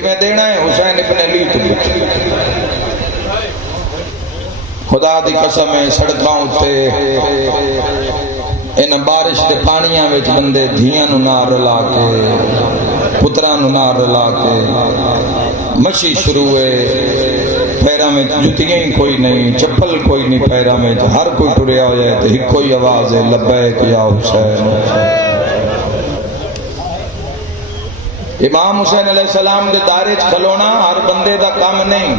کمیں دینا ہے؟ حسین ابن علی تو خدا دی قسم ہے سڑکاں اتے ان بارش دے پانیاں وچ بندے دھیاں نو نار رلا کے پتراں نو نار رلا کے مشی شروع ہے، پیراں میں جتیاں ہی کوئی نہیں، چپل کوئی نہیں پیراں میں، ہر کوئی ٹریا ہو جائے تو ایک کوئی آواز ہے لبیک یا حسین۔ امام حسین علیہ السلام دے دارے کھلونا ہر بندے دا کام نہیں،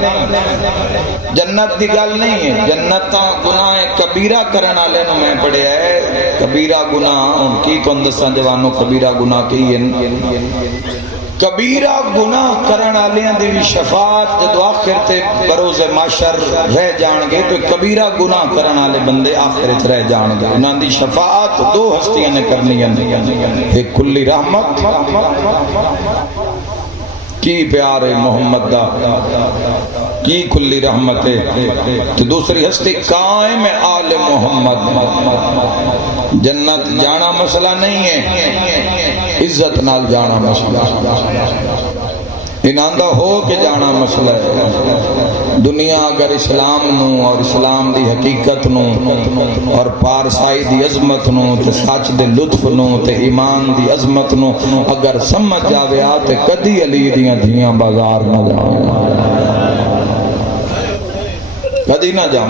جنت دی گل نہیں ہے، جنت تا گناہ کبیرہ کرن والے نو میں پڑھیا ہے، کبیرہ گناہ ان کی تو اندساں جوانوں کبیرہ گناہ کی ہیں، کبیرہ گناہ کرن والیاں دی شفاعت جدو آخر تے بروز محشر رہ جان گے تو کبیرہ گناہ کرن والے بندے آخر تے رہ جان گے، انہاں دی شفاعت دو ہستیاں نے کرنی ہیں، ایک کلی رحمت کی پیار محمد دا کی کلی رحمت ہے، تو دوسری ہستی قائم آل محمد۔ جنت جانا مسئلہ نہیں ہے، عزت نال جانا مسئلہ، اناندہ ہو کے جانا مسئلہ ہے۔ دنیا اگر اسلام نو اور اسلام دی حقیقت نو اور پارسائی دی عظمت نو تے سچ دے لطف نو تے ایمان دی عظمت نو اگر سمجھ جاوے تے کدی علی دیاں دھیاں بازار نہ جاؤں، کدی نہ جاؤں۔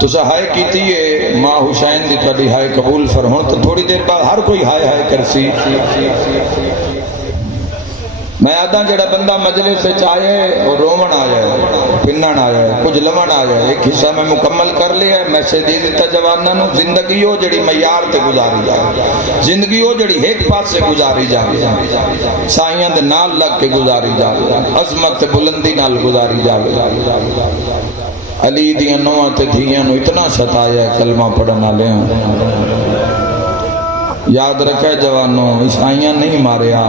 تو ہائے کیتی ہے ماں حسین دی تھوڑی ہائے قبول فرمون، تو تھوڑی دیر بعد ہر کوئی ہائے ہائے کرسی۔ میں آدھا جڑا بندہ مجلس سے چاہے اور رومن آ جائے، پنن آ جائے، کچھ لمن آ جائے، ایک حصہ میں مکمل کر لیا ہے، میسیج دے دیتا جوانہ نو، زندگی ہو جڑی معیار تے گزاری جائے، زندگی ہو جڑی ایک پاس سے گزاری جائے، سائیاں دے نال لگ کے گزاری جائے، عظمت تے بلندی نال گزاری جائے۔ علی دیاں نوہاں تے دھیاں نو اتنا ستایا ہے کلمہ پڑھنا لے ہوں۔ یاد رکھے جوانوں، عیسائیاں نہیں ماریا،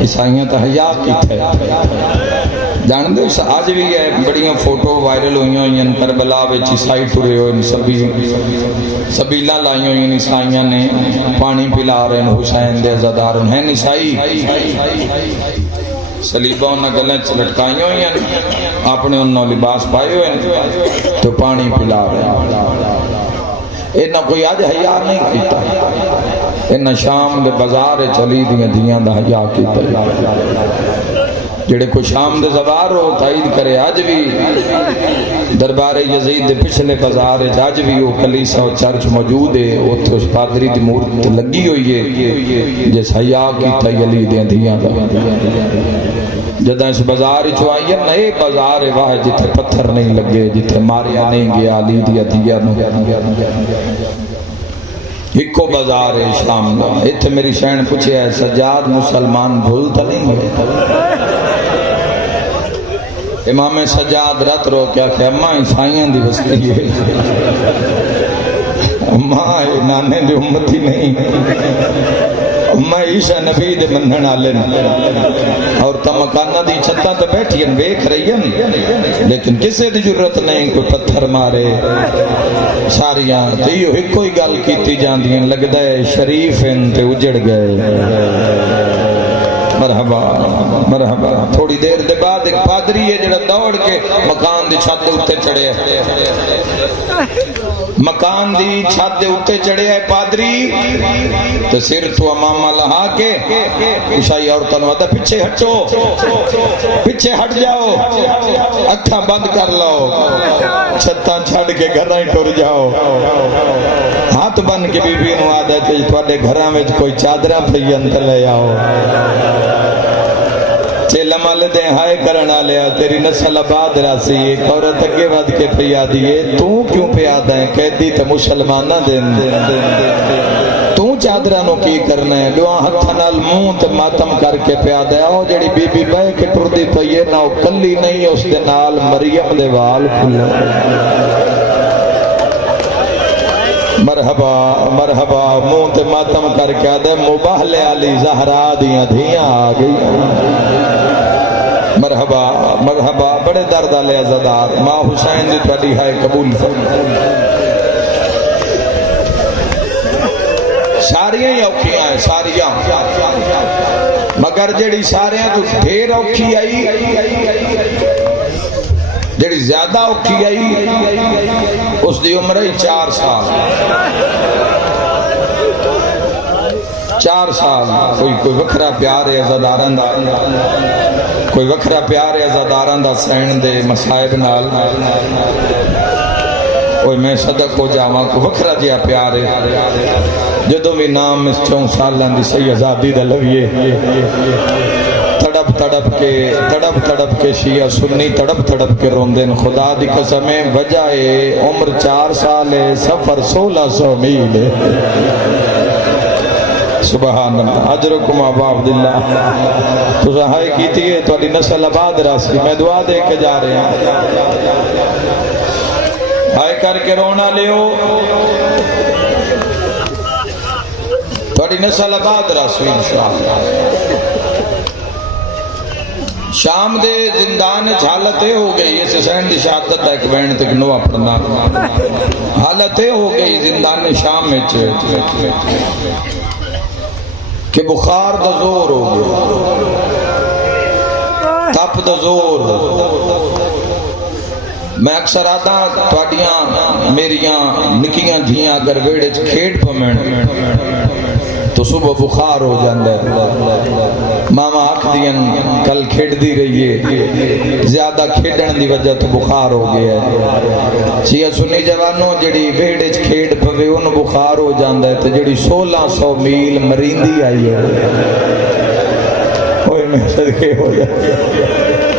عیسائیاں تا حیا کی تھے، جان دے آج بھی ہے بڑیاں فوٹو وائرل ہوئی ہیں کربلا وچ عیسائی ٹرے ہوئے، سبیلاں لائی ہوئی ہیں عیسائیاں نے، پانی پلا رہے ہیں حسین دے عزادار ہیں عیسائی، سلیبہ انہاں گلیں لٹکائی ہوئی ہیں، اپنے انہوں لباس پائے ہوئے ہیں تو پانی پلا رہے ہیں۔ انہاں کوئی آج حیا نہیں کیتا، انہاں شام دے بازار چلی دیاں دیاں دا حیا کیتا، جڑے کو شام دے زوار ہو تائید کرے آج بھی دربار یزید دے پچھلے بازار آج بھی وہ کلیسا و چرچ موجود ہے، وہ تو اس پادری دی مورت لگی ہوئی ہے جس حیا کیتا علی دیاں دیاں دا۔ جدہ اس بازار چوائیے نئے بازار واہ جتھے پتھر نہیں لگے، جتھے ماریا نہیں گیا علی دیا دیا نو، ایکو بازار ہے شام دا۔ اتھے میری شہن پوچھے ہے سجاد مسلمان بھولتا نہیں ہے؟ امام سجاد رات رو کیا کہ اماں عیسائیاں دی بستی ہے، اماں نانے دی امتی نہیں، اماں عیسیٰ نبی دے منن آلن، اور تا مکانہ دی چھتاں تے بیٹھین ویکھ رہین، لیکن کسے دی جرت نہیں کوئی پتھر مارے، ساریاں تیو ہی کوئی گل کیتی جاندین، لگ دے شریف ان تے اجڑ گئے۔ مرحبا مرحبا۔ تھوڑی دیر دے بعد ایک پادری ہے جڑا دوڑ کے مکان دی چھت دے اتے چڑھے، مکان دی چھت دے اتے چڑھے ہے پادری، تو سر تو امامہ لہا کے عیسائی عورتوں نے وعدہ پیچھے ہٹو، پیچھے ہٹ جاؤ، اکھاں بند کر لو، چھتاں چھڑ کے گھراں ٹر جاؤ، ہاتھ بن کے بی بی نو آدھا کہ تھوڑے گھراں میں کوئی چادراں پھئی انت لے آؤ، چیلہ مال دے ہائے کرنا لیا تیری نسل آباد راسی، ایک عورت اگے ود کے پیا دیئے، تو کیوں پیا دیں قیدی تے مسلمانہ دین تو چادرانوں کی کرنا ہے، دعا ہتھا نال منہ تے ماتم کر کے پیا دے آؤ، جڑی بی بی بے کے پردی پئیے نہ کلی نہیں اس دے نال مریم دے وال کھلے۔ مرحبا مرحبا، منہ تے ماتم کر کے آدھے مباہل علی زہرا دیاں دھیاں آ گئی۔ مرحبا مرحبا، بڑے درد آلے عزادار، ماں حسین دی تھوڑی ہائے قبول فرمائے۔ ساریاں ہی اوکھیاں ہیں ساریاں، مگر جڑی ساریاں تو ڈھیر اوکھی آئی، جڑی زیادہ اوکھی آئی اس دی عمر ہی 4 سال، 4 سال۔ کوئی وکھرا پیار ہے عزاداران دا، کوئی وکھرا پیار ہے عزاداران دا سین دے مصائب نال، کوئی میں صدق ہو جاواں کو وکھرا جیا پیار ہے جدو بھی نام اس 4 سالان دی صحیح آزادی دا لویے، تڑپ کے شیعہ سنی تڑپ کے روندن۔ خدا دی قسمیں وجہ عمر 4 سال ہے، سفر 1600 میل ہے۔ سبحان اللہ، اجرکم ابا عبداللہ، تو ہائے کیتی ہے تو نسل آباد راسی، میں دعا دے کے جا رہے ہیں، ہائے کر کے رونا لیو تھوڑی نسل آباد راسی انشاءاللہ۔ شام دے زندان حالت ہو گئی، اس حسین دی شہادت ایک بین تک نو اپنا حالت ہو گئی زندان شام میں کہ بخار دا زور ہو گیا، تپ دا زور۔ میں اکثر آتا تواڈیاں میریاں نکیاں دھیاں اگر ویڑے چ کھیڑ پمن تو صبح بخار ہو جاندہ ہے۔ ماما آکھ دیاں کل کھیڑ دی رہی ہے، زیادہ کھیڑن دی وجہ تو بخار ہو گیا ہے۔ شیعہ سنی جوانوں جڑی ویڑے چ کھیڑ پوے ان بخار ہو جاندہ ہے، تو جڑی 1600 میل مریندی آئی ہے اوہ میں صدقے ہو جائے،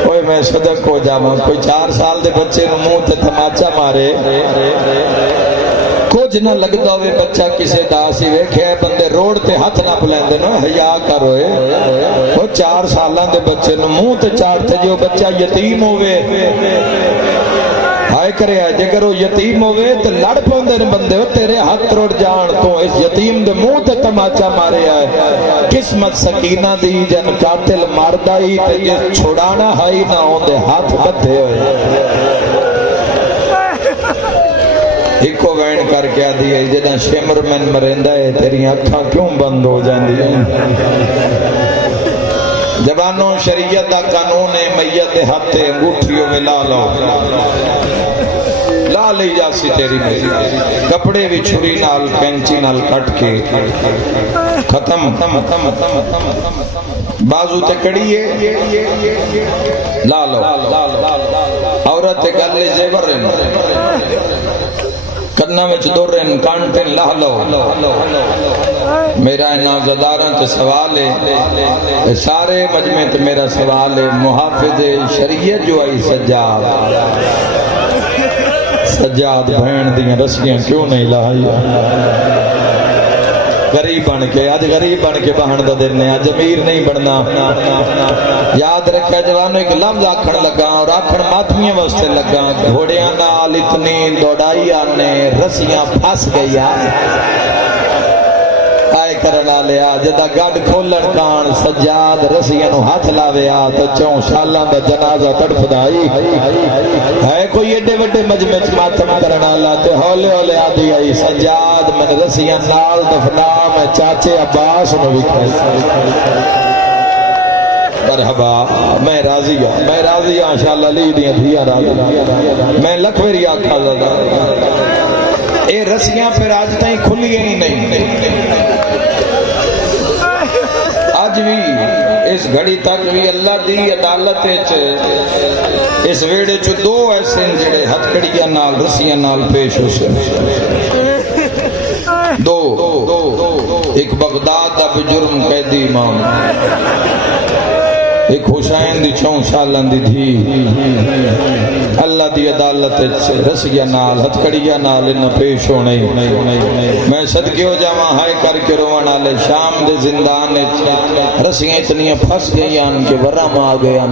اوہ میں صدق ہو جاواں۔ کوئی 4 سال دے بچے نو منہ تے تماچا مارے کچھ نہ لگتا ہوئے، بچہ کسے داسی ویکھے بندے روڈ تے ہاتھ نہ بلندے نا، حیا کروئے۔ وہ 4 سالان دے بچے نو منہ تے چاڑتے جو بچہ یتیم ہوئے، ہائے کرے آئے جگر وہ یتیم ہوئے تو لڑ پوندے نے بندے، تیرے ہاتھ روڑ جان تو اس یتیم دے منہ تے تماچا مارے آئے۔ قسمت سکینہ دی جن قاتل ماردائی تے جس چھوڑانا ہائی نہ ہوندے ہاتھ بدھے ہوئے۔ ایکو وین کر کے آدھی ہے جدہ شمر من مرندہ ہے تیری اکھاں کیوں بند ہو جاندی ہیں؟ جبانوں شریعت دا قانون ہے میت ہاتھے انگوٹھیوں میں لا لو، لا لے جاسی تیری میری، کپڑے بھی چھری نال کینچی نال کٹ کے ختم، بازو تے کڑی ہے لا لو، عورت گلے زیور کرنا میں چدور رہن کانٹن لا لو۔ میرا نازداراں تے سوال ہے، سارے مجمع تے میرا سوال ہے، محافظ شریعت جو آئی سجاد بہن دیاں رسیاں کیوں نہیں لائی؟ غریب بن کے آج غریب بن کے بہن دا دن ہے، آج امیر نہیں بننا۔ یاد رکھا جوانوں ایک لفظ آکھن لگا اور آکھن ماتمیاں واسطے لگا، گھوڑیاں نال اتنی دوڑائی آنے رسیاں پھنس گئی آئے کرنا لیا جدہ گاڑ کھولن کان سجاد رسیاں نو ہاتھ لاویا تو 4 سالان دا جنازہ تڑپ دائی ہے۔ کوئی ایڈے وڈے مجمع ماتم کرنا لا تے ہولے ہولے آدھی آئی سجاد من رسیاں نال دفنا میں چاچے عباس نو بھی مرحبا، میں راضی ہوں انشاءاللہ لی دیاں دھیاں راضی، میں لکھوری آکھا زدہ اے رسیاں پھر آج تائیں کھلی ہی نہیں۔ آج بھی اس گھڑی تک بھی اللہ دی عدالت اس ویڑے چو 2 ایسے جڑے ہتھکڑیاں نال رسیاں نال پیش ہو سے 2، ایک بغداد دا بجرم قیدی امام، ایک حسین دی 4 سالان دی دھی، اللہ دی عدالت رسیاں نال ہتھکڑیاں نال انہاں پیش ہونے۔ میں صدقے ہو جاواں ہائے کر کے روان آلے شام دے زندان رسیاں اتنیاں پھنس گئیاں کہ ورم آ گیا،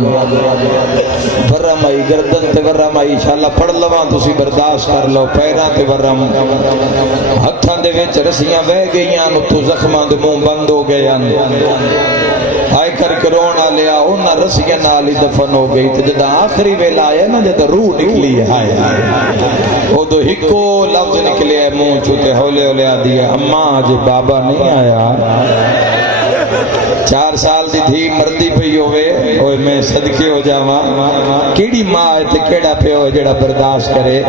ورم آئی گردن تے ورم آئی، انشاءاللہ پڑھ لواں تسی برداشت کر لو، پیراں تے ورم، ہتھاں دے وچ رسیاں بہ گئیاں تو زخماں دے منہ بند ہو گئے، آئے کر کے رونا لیا انہاں رسیاں نال ہی دفن ہو گئی. تے جدا آخری ویلا آیا نا جدا روح نکلی ہے او دو ہکو لفظ نکلے منہ چوتے ہولے ہولے آدھی ہے اماں آج بابا نہیں آیا. 4 سال دی تھی مردی پئی ہوئے اوے میں صدقے ہو جاواں کیڑی ماں ہے تے کیڑا پیو جڑا برداشت کرے.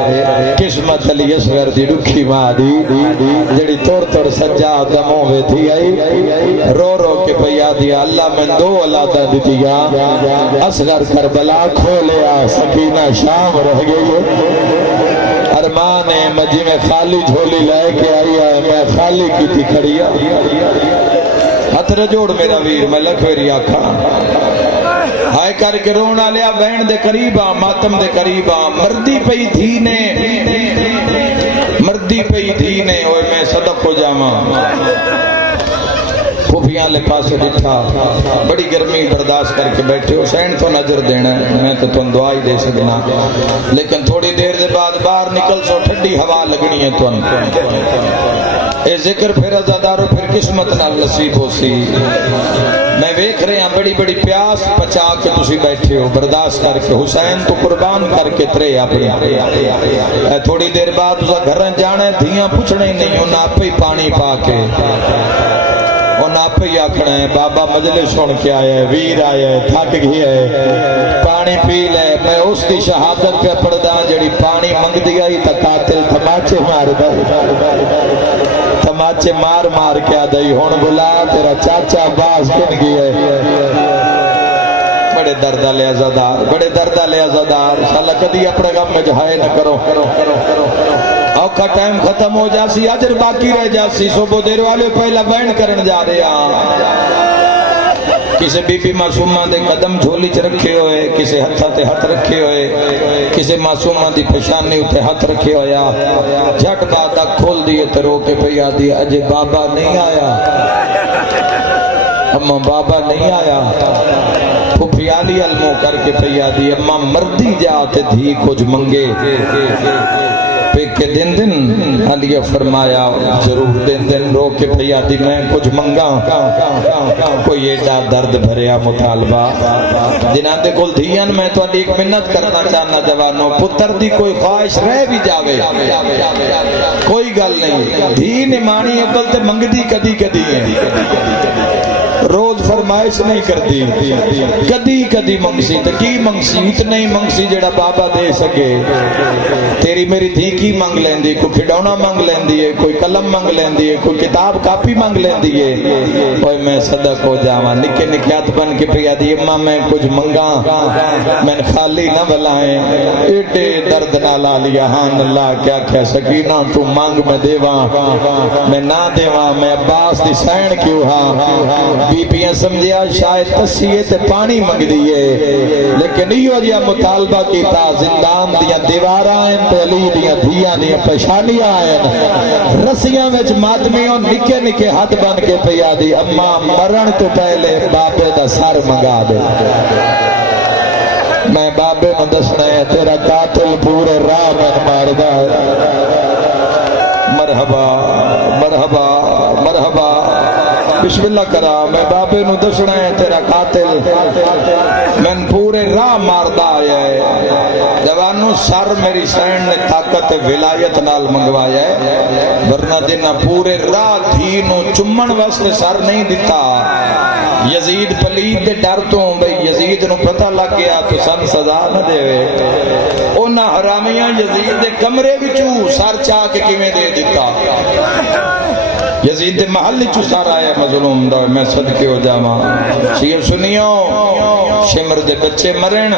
قسمت علی اصغر دی رکھی ماں دی جڑی توڑ سجاد دا منہ وے تھی آئی رو رو کے پیا دیا اللہ میں 2 اولاداں دتیاں اصغر کربلا کھولیا سکینہ شام رہ گئی. ارمان ہے مجھے میں خالی جھولی لے کے آئی ہے میں خالی کی تھی کھڑیا. ہتھ رجوڑ میرا ویر میں لکھویری آکھا ہائے کر کے رونا لیا بہن دے قریبا ماتم دے قریبا مردی پئی تھی نے اوے میں صدق ہو جاواں. پھوپھیاں لے پاسے ڈٹھا بڑی گرمی برداشت کر کے بیٹھے حسین تو نظر دینا میں تو تم دعا ہی دے سکنا لیکن تھوڑی دیر دے بعد باہر نکل سو ٹھنڈی ہوا لگنی ہے تو اے ذکر پھر ازادارو پھر قسمت نال نصیب ہو سی. میں ویکھ رہے ہیں بڑی بڑی پیاس پچا کے تسی بیٹھے ہو برداشت کر کے حسین تو قربان کر کے ترے اپنی تھوڑی دیر بعد اسا گھرن جانا ہے دھیاں پوچھنے ہی نہیں انہاں آپ ہی پانی پا کے انہاں آپ ہی آکھنا ہے بابا مجلس سن کے آیا ہے ویر آیا ہے تھک گیا ہے پانی پی لے. میں اس کی شہادت پہ پڑھدا جڑی پانی منگ دیا ہی تا قاتل تماچے مار دا تماچے مار مار کے آدھائی ہون بلا تیرا چاچا باز کن گیا ہے. بڑے دردہ لے عزادار سالہ کدی اپنے غم میں جہائے نہ کرو اوکھا ٹائم ختم ہو جاسی اجر باقی رہ جاسی. صبح دیر والے پہلا بین کرن جا رہے ہیں کسے بی بی معصومہ دے قدم جھولی چ رکھے ہوئے کسے ہتھا تے ہتھ رکھے ہوئے کسے معصومہ دی پشانی اتے ہتھ رکھے ہویا جھٹ بات کھول دیے تے رو کے پیا دی اجے بابا نہیں آیا اماں بابا نہیں آیا. پھپھیالی علموں کر کے پیا دی اماں مردی جاتے دھی کچھ منگے کہ دن علیہ فرمایا ضرور دن رو کے پیا دی میں کچھ منگا کوئی ایڈا درد بھریا مطالبہ جنہاں دے کل دھیان میں تو ایک منت کرنا چاہنا جوانوں پتر دی کوئی خواہش رہ بھی جاوے کوئی گل نہیں دھی نمانی اکل تے منگ دی کدی ہے روز فرمائش نہیں کرتی کدی منگسی تو کی منگسی اتنا ہی منگسی جڑا بابا دے سکے. تیری میری دھی کی منگ لیندی کوئی کھڈونا منگ لیندی ہے کوئی قلم منگ لیندی ہے کوئی کتاب کاپی منگ لیندی ہے. اوے میں صدق ہو جاواں نکے نکیات بن کے پیا دی اماں میں کچھ منگا میں خالی نہ بلائیں ایڈے درد نہ لا لیا ہاں اللہ کیا کیا سکینہ تو مانگ میں دیواں میں نہ دیواں میں عباس دی سین کیوں ہاں بی بیاں سمجھیا شاید تسیے تے پانی منگ دیئے لیکن یہ جیا مطالبہ کیتا زندان دیا دیواراں تے علی دیا دھیاں دیا پشانیاں آئیں رسیاں وچ مادمیوں نکے نکے ہاتھ بن کے پیا دی اماں مرن تو پہلے بابے دا سر منگا دے. میں بابے میں دسنا ہے تیرا قاتل پورے راہ میں ماردا مرحبا مرحبا مرحبا بسم اللہ کرا میں بابے نو دسنا ہے تیرا قاتل میں پورے راہ ماردا آیا ہے جوانو سر میری سین نے طاقت ولایت نال منگوایا ہے ورنہ دینا پورے راہ دھی نو چمن واسطے سر نہیں دیتا. یزید پلید دے ڈر تو بھئی یزید نو پتہ لگ گیا تو سن سزا نہ دے انہاں حرامیاں یزید دے کمرے وچوں سر چاہ کے کیویں دے دیتا. یزید محل چو سارا ہے مظلوم دا میں صدقے ہو جاواں شیعہ سنیو شمر دے بچے مرن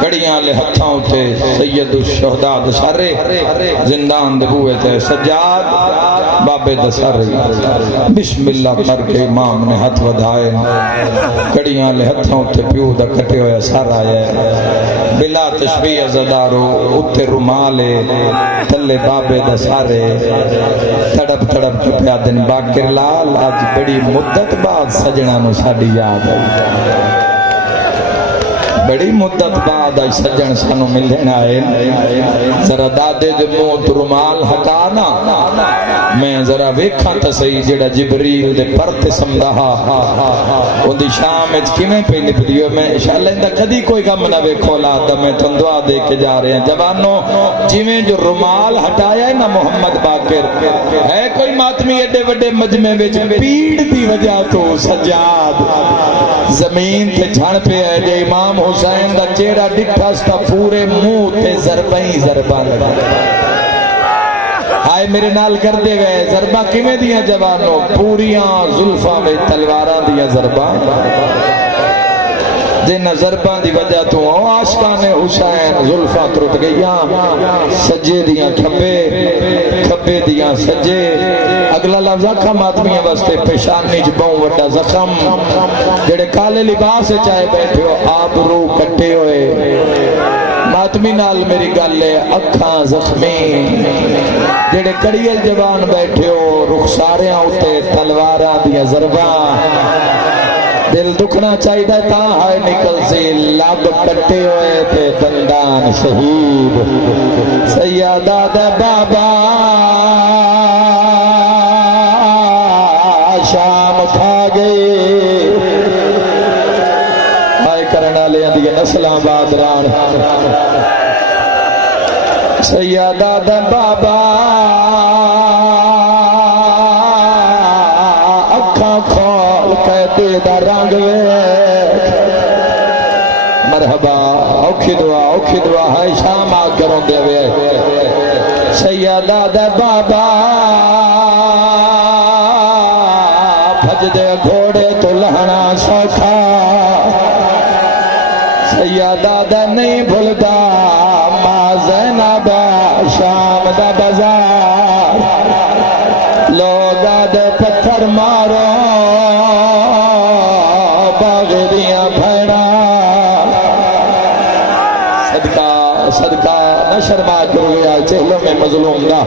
گھڑیاں لے ہتھاں اٹھے سید الشہداء دسارے زندان دے بوئے تے سجاد بابے دسارے بسم اللہ کر کے امام نے ہتھ ودھائے گھڑیاں لے ہتھاں اٹھے پیو دا کٹے ہویا سارا ہے بلا تشبیہ زدارو اتے رومالے تلے بابے دسارے تڑپ تڑپ چپیا دن باقر لال آج بڑی مدت بعد سجنہ نو ساڑی یاد ہے بڑی مدت بعد سجن سانو ملن آئے ذرا دادے دے منہ تو رومال ہٹانا میں ذرا ویکھاں تے صحیح جڑا جبریل دے پرتے سمدھا اون دی شام وچ کیویں پئی نبدی میں انشاءاللہ اندا کدی کوئی غم نہ ویکھو اولاد میں تن دعا دے کے جا رہے ہیں جوانوں جویں جو رومال ہٹایا ہے نا محمد باقر ہے کوئی ماتمی ایڈے وڈے مجمع وچ پیڑ دی وجہ تو سجاد زمین تے جھڑ پہ ہے جے امام حسین دا چہرہ ڈٹھا ستا پورے منہ تے ضرباں ہی ضرباں لگا آئے میرے نال کر دے گئے ضرباں کیویں دیاں جوانوں پوریاں زلفاں میں تلواراں دیاں ضرباں جن ضرباں دی وجہ تو عاشقان حسین زلفاں ٹوٹ گئیاں سجے دیاں کھبے کھبے دیاں سجے اگلا لفظ آکھا ماتمیاں واسطے پیشانی چ بہوں وڈا زخم جڑے کالے لباس چاہے بیٹھے ہو آبرو کٹے ہوئے ماتمی نال میری گل ہے اکھاں زخمی جڑے کڑیل جوان بیٹھے ہو رخساریاں اتے تلواراں دیاں ضرباں دل دکھنا چاہیے تا ہائے نکل سی لب کٹے ہوئے تھے دندان شہید سیادہ دا بابا شام کھا گئے ہائے کرنا لے اندی نسلاں بادران سیادہ دا بابا اکھاں کھول کہتے دا رنگ ویکھ مرحبا اوکھی دعا ہے شام آ کروں دے وے سیادہ دا بابا بھج دے گھوڑے تو لہنا سوکھا سیادہ دا نہیں بھلدا ماں زینب شام دا بازار لوگا دے پتھر مارو باغ دیاں بھیڑا صدقہ نہ شرما کرو یا چہلوں میں مظلوم دا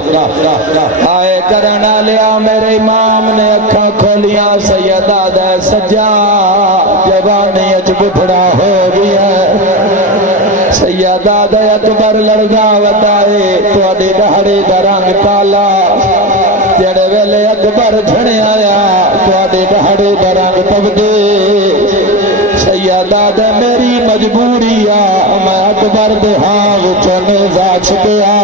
آئے کرنا لیا میرے امام نے اکھاں کھولیاں سیدہ دا سجا جوانی اچ بٹھڑا ہو گیا سیدہ دا اکبر لڑگا وطائے تو اڈی دہڑی دا رنگ کالا جڑے ویلے اکبر جھنے آیا تو اڈی دہڑی دا رنگ تبدے سیدہ دا میری مجبوری میں اکبر دے ہاں وچنے زا چھپیا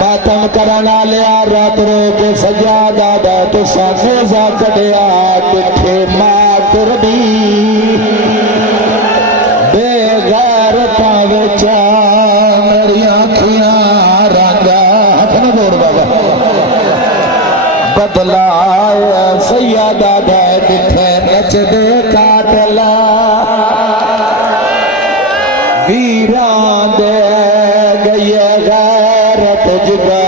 ماتم کرنا لیا رات رو کے سجادہ دا تو سانے زا کڑیا کٹھے ماتر دی بے غیرتا وچا میری آنکھیاں رنگا ہتھن بور بابا بدلا سیدہ دا کٹھے نچ دے کاتلا ویران دے گئی غیرت جگا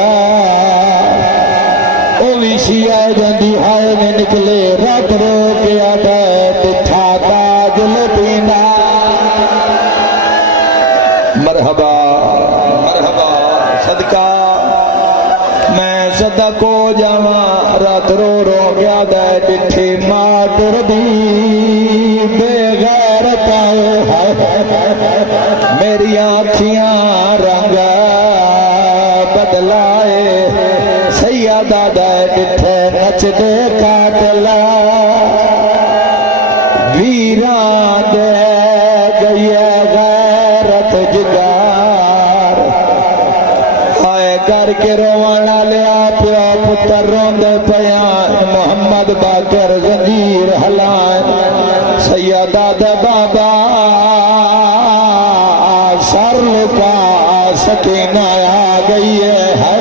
او ویشیا جندی ہائے میں نکلے رات رو کے آدھے بٹھا تاج لپینا مرحبا مرحبا صدقہ میں صدقو جاواں رات رو رو گیا دے بٹھی ماتر دی بے غیرت آئے میری آنکھیاں رنگ بدلائے سیدہ دے بٹھے نچ دے کاتلا ویران دے گئی غیرت جگار آئے کر کے روانا لیا پیا پتر روند پیا محمد باقر زنجیر حلائن سیدہ دے بابا سر کا سکینہ آ گئی ہے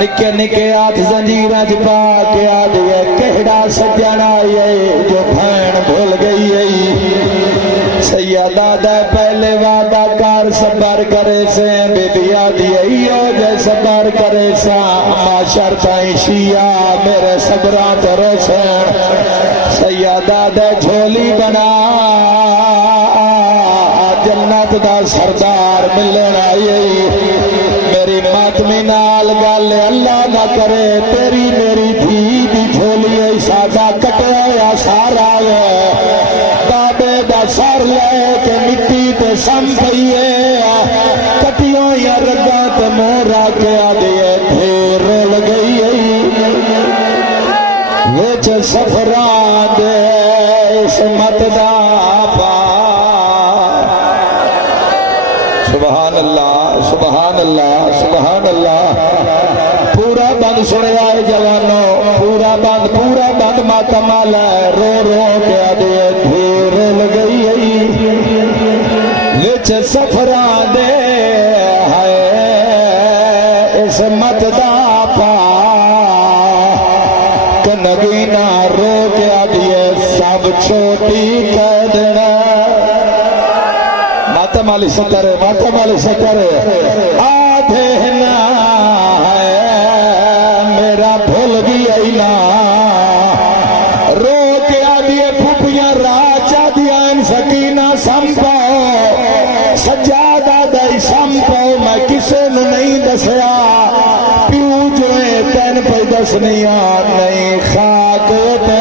نکے نکے آتھ زنجیرہ جپا کے آدھے کہڑا سجنا یہ جو بھین بھول گئی ہے سیدہ دے پہلے وعدہ کار صبر کرے سے بے بی آدھی ایو جے صبر کرے سا معاشر تائیں شیعہ میرے صبران ترو سے سیدہ دے جھولی بنا جنت دا سردار ملن آئی میری ماتمی نال گل اللہ نہ کرے تیری میری دھی دی جھولی ایسا دا کٹے یا سارا ہے بابے دا سر لے سم پئیے کٹیوں یا رگا تے مورا کے آدھے پھر رول گئی وچ سفران دے عصمت دا پا سبحان اللہ سبحان اللہ سبحان اللہ پورا بند سنیا ہے جوانوں پورا بند ماتم والا رو رو کے آدھے پھر لگئی وچ سفران دے ہائے عصمت دا پا کنگینا رو کے آدھے سب چھوٹی کہہ دینا ماتم والی ستر آدھے نا ہے میرا بھول گیا نا رو کے آدھے پھوپیاں راچا دیا ان سکینہ سمپو سجادہ دائی سمپو میں کسے نو نہیں دسیا پیو جوئے تین پہ دسنیا نہیں خاک تے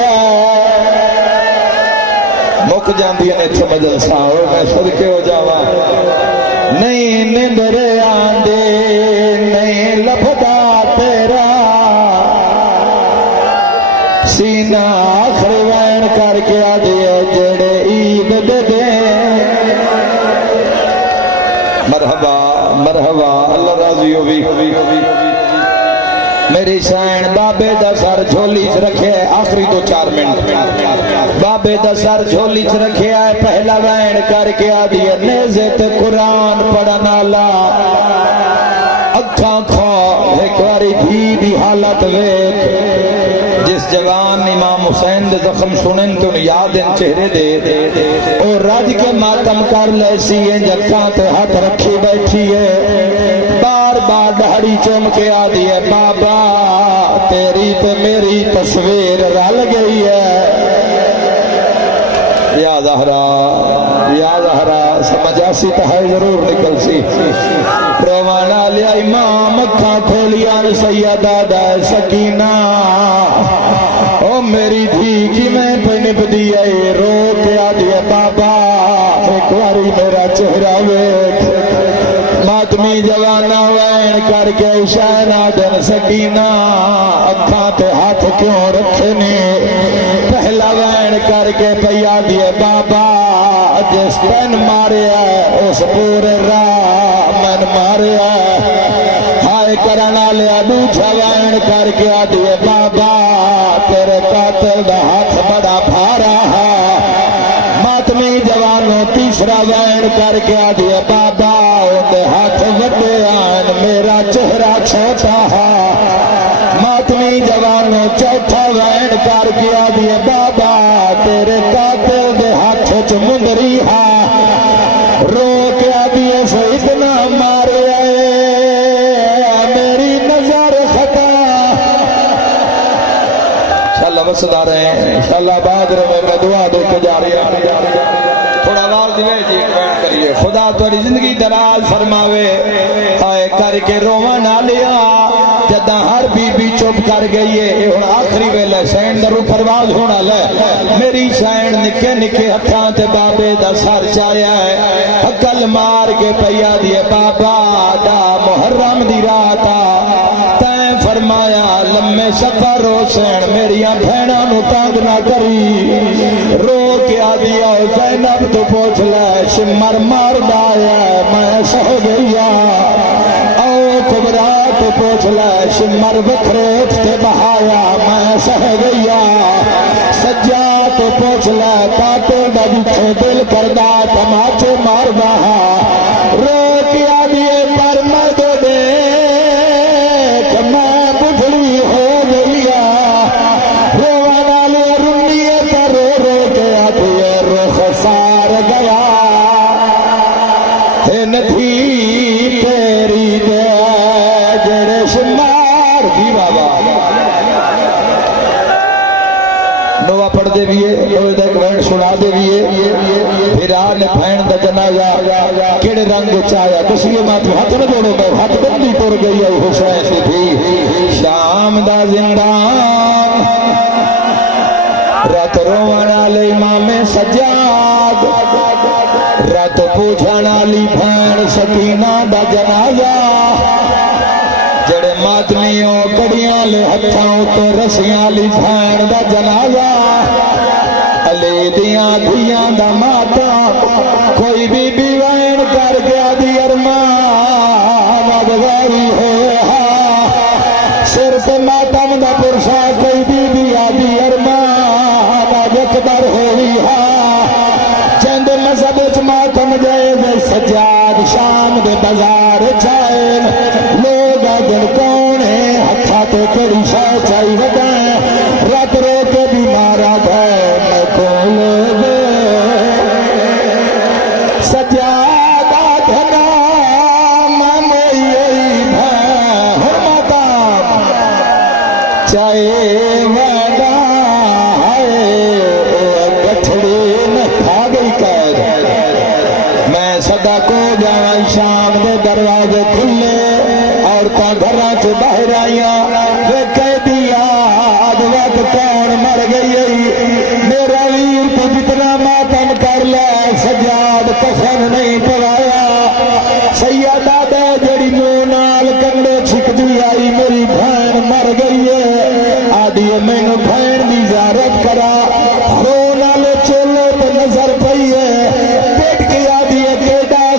مک جاندی ہے نیتھے مجلسہ ہو میں صدقے ہو جاوا نہیں نندرے آندے نہیں لبدا تیرا سینہ آخر وین کر کے آدھے جڑے عید دے دے مرحبا مرحبا اللہ راضی ہوئی میری سین بابے دا سر جھولی چ رکھے آخری 2-4 منٹ بابے دا سر جھولی چ رکھے آئے پہلا وین کر کے آدھی نیزے تے قرآن پڑھنا لا اکھاں کھو ایک واری بھی دی حالت ویک جس جوان امام حسین دے زخم سنن تو یاد ان چہرے دے اور راج کے ماتم کر لیسی ہیں جکھاں تے ہاتھ رکھی بیٹھی ہے بار بار دہڑی چوم کے آدھی ہے بابا تیری تے میری تصویر رل گئی ہے یا زہرا سمجھ آسی تہائی ضرور نکل سی پروانا لیا امام اکھاں کھولیا سیدہ دا سکینہ او میری دھی کی میں پہ نب دیا رو کے آدھی ہے بابا ایک واری میرا چہرہ ویک ماتمی جوانا وین کر کے شہنا دن سکینہ اکھاں تے ہاتھ کیوں رکھنے پہلا وین کر کے پیا دیے بابا جس تن مارے ہے اس پورے راہ من مارے ہے ہائے کرنا لیا دوچھا وین کر کے آدھے بابا تیرے قاتل دا ہاتھ بڑا بھارا ہے ماتمی جوانوں تیسرا وین کر کے آدھے بابا دے ہاتھ وڈے آن میرا چہرہ چھوٹا ہے ماتمی جوانوں چوتھا وین کر کے آدھے بابا تیرے قاتل دے ہاتھ چ مندری ہے رو کے آدھے سے اتنا مارے میری نظر خطا انشاءاللہ وصدہ رہے ہیں انشاءاللہ بعد رہے میں دعا دے کے جا رہی ہے تھوڑا آواز دیوے جی ایک بیان کریے خدا توڑی زندگی دراز فرماوے آئے کر کے روان Alia Jeddah Hare be be چوب کر گئی ہے اور آخری ویلے سین درو پرواز ہونا لے میری سین نکے نکے ہتھاں تے بابے دا سر چایا ہے حقل مار کے پیا دیے بابا دا محرم دی راتا تین فرمایا لمے سفر رو سین میریاں بھینا نو تانگ نہ کری رو کے آدیا زینب تو پوچھ لے شمر مار دایا میں سہ گیا او کبرا تو پوچھ لے شمر بکھریت تے بہایا میں سہ گیا سجا تو پوچھ لے قاتل دا جتھے دل کردہ تماچے مار دہا رو کے آدیے پر میں دو دیکھ میں بجھلی ہو گیا روانا لے رنیے پر رو کے آدیے رخ سار گیا ندھی تیری دے جڑے شمار بھی بابا نوہ پڑھ دے بھی ہے نوہ دیکھ بہن سنا دے بھی ہے بھیران بہن دا جنازہ کیڑے رنگ چایا کسیے مات ہاتھ نہ جوڑو میں ہاتھ بندی پڑ گئی ہے حسین تھی شام دا زندان رات روان علی امام سجاد رات پوچھن والی بھین سکینہ دا جنازہ جڑے ماتمیوں کڑیاں لے ہتھاں تے رسیاں لی بھین دا جنازہ علی دیاں دھیاں دا ماتا کوئی بی بی وین کر گیا دی ارمان ادغاری ہویا سر تے ماتم دا پرسا کوئی بی بی آدھی ارمان اکبر ہوئی چند مذہب ماتم جائے دے سجاد شام دے بازار چائے لوگ دن کون ہے ہتھا تے کڑی شاہ چائی وڈائیں رات رو کے بیمارا گئے میں کول دے سجاد آدھنا مانے یہی بھائی حرمتا چاہے وڈا صدا کو جاواں شام دے دروازے کھلے عورتاں گھراں چ باہر آئیاں ویکھے دی یاد وقت کون مر گئی میرا ویر تو جتنا ماتم کر لے سجاد کفن نہیں پوایا سیدہ دے جڑی منہ نال کنڈے چھکدی آئی میری بہن مر گئی ہے آدھی مینوں بہن دی زیارت کرا خون والے چولے تے نظر پئی ہے پیٹ کی آدھی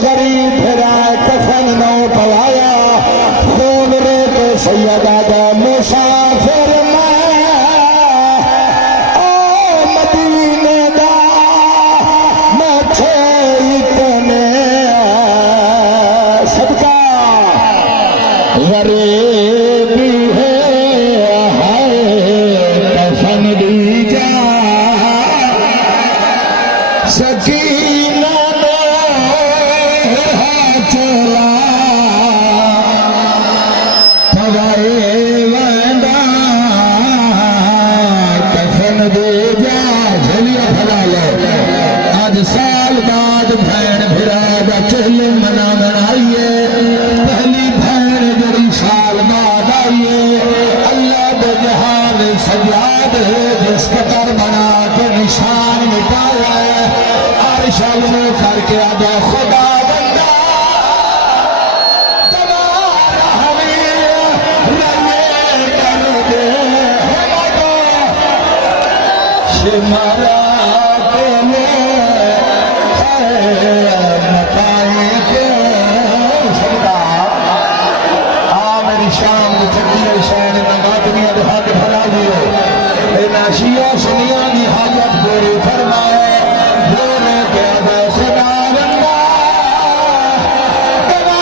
غریب پھرا کفن نہ پوایا خون رو کے سیدہ دا مسافر میں او مدینے دا مچھے اتنے صدقہ غریبی ہے کفن دی جا سکینہ چلا پوائے ویندا کفن دے جا جھلیا بھلا لے آج سال بعد بھین بھرا دا چل منا منائیے پہلی بھین جڑی سال بعد آئیے اللہ دے جہان سجاد جس قطر بنا کے نشان مٹایا ہے عرش میں کر کے آجا خدا مارا میری شام چکی شان نگاتنیا ہاتھ بنا دیو ناشیا سنیا کی حاجت پوری فرمائے بولے کیا دے خدا بندہ کر دے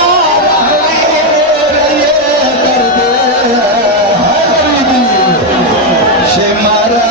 شمارا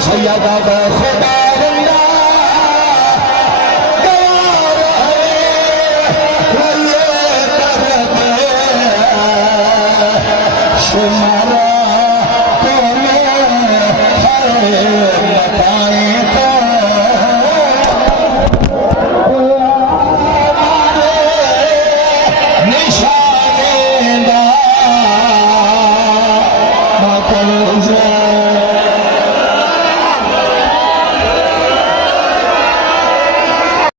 سیدہ خدا